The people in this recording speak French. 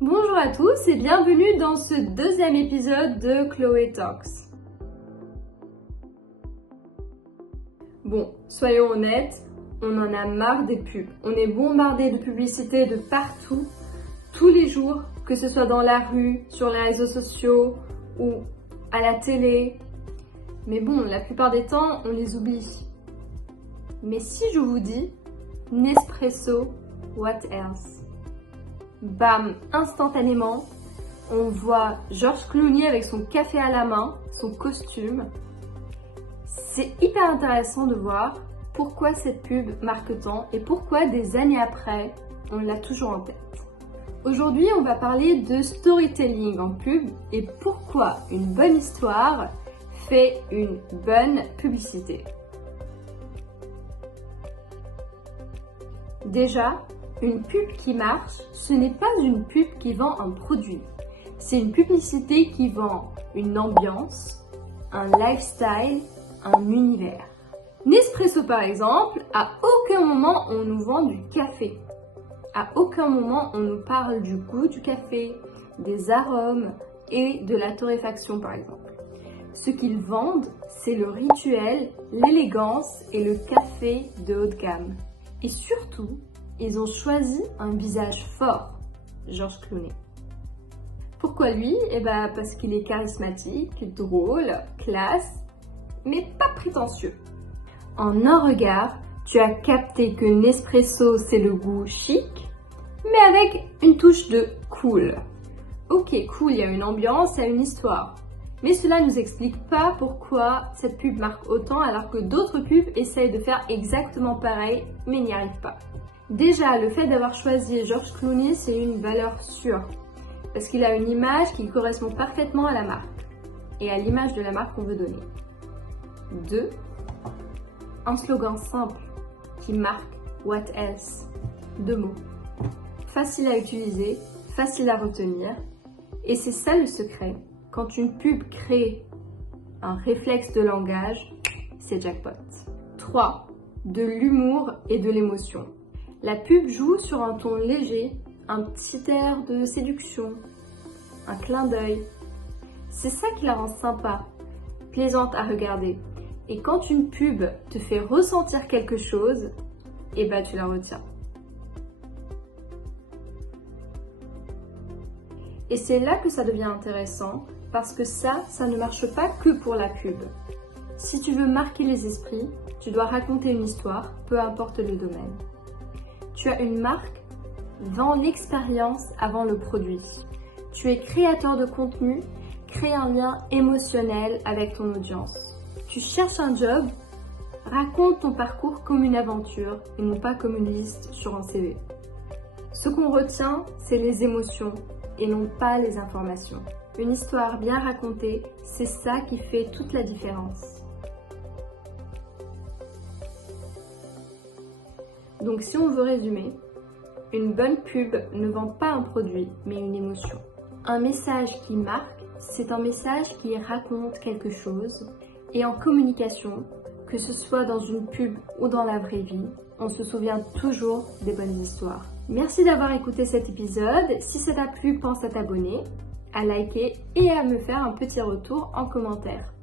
Bonjour à tous et bienvenue dans ce deuxième épisode de Chloé Talks. Bon, soyons honnêtes, on en a marre des pubs. On est bombardé de publicités de partout, tous les jours, que ce soit dans la rue, sur les réseaux sociaux ou à la télé. Mais bon, la plupart des temps, on les oublie. Mais si je vous dis Nespresso, what else? Bam, instantanément, on voit George Clooney avec son café à la main, son costume. C'est hyper intéressant de voir pourquoi cette pub marque tant et pourquoi des années après, on l'a toujours en tête. Aujourd'hui, on va parler de storytelling en pub et pourquoi une bonne histoire fait une bonne publicité. Déjà, une pub qui marche, ce n'est pas une pub qui vend un produit. C'est une publicité qui vend une ambiance, un lifestyle, un univers. Nespresso par exemple, à aucun moment on nous vend du café. À aucun moment on nous parle du goût du café, des arômes et de la torréfaction par exemple. Ce qu'ils vendent, c'est le rituel, l'élégance et le café de haut de gamme. Et surtout, ils ont choisi un visage fort, George Clooney. Pourquoi lui? Parce qu'il est charismatique, drôle, classe, mais pas prétentieux. En un regard, tu as capté que Nespresso c'est le goût chic, mais avec une touche de cool. Ok, cool, il y a une ambiance, il y a une histoire. Mais cela ne nous explique pas pourquoi cette pub marque autant alors que d'autres pubs essayent de faire exactement pareil, mais n'y arrivent pas. Déjà, le fait d'avoir choisi George Clooney, c'est une valeur sûre, parce qu'il a une image qui correspond parfaitement à la marque, et à l'image de la marque qu'on veut donner. 2. Un slogan simple, qui marque What else? 2 mots. Facile à utiliser, facile à retenir, et c'est ça le secret. Quand une pub crée un réflexe de langage, c'est jackpot. 3. De l'humour et de l'émotion. La pub joue sur un ton léger, un petit air de séduction, un clin d'œil. C'est ça qui la rend sympa, plaisante à regarder. Et quand une pub te fait ressentir quelque chose, tu la retiens. Et c'est là que ça devient intéressant, parce que ça ne marche pas que pour la pub. Si tu veux marquer les esprits, tu dois raconter une histoire, peu importe le domaine. Tu as une marque, vends l'expérience avant le produit. Tu es créateur de contenu, crée un lien émotionnel avec ton audience. Tu cherches un job, raconte ton parcours comme une aventure et non pas comme une liste sur un CV. Ce qu'on retient, c'est les émotions et non pas les informations. Une histoire bien racontée, c'est ça qui fait toute la différence. Donc si on veut résumer, une bonne pub ne vend pas un produit, mais une émotion. Un message qui marque, c'est un message qui raconte quelque chose. Et en communication, que ce soit dans une pub ou dans la vraie vie, on se souvient toujours des bonnes histoires. Merci d'avoir écouté cet épisode. Si ça t'a plu, pense à t'abonner, à liker et à me faire un petit retour en commentaire.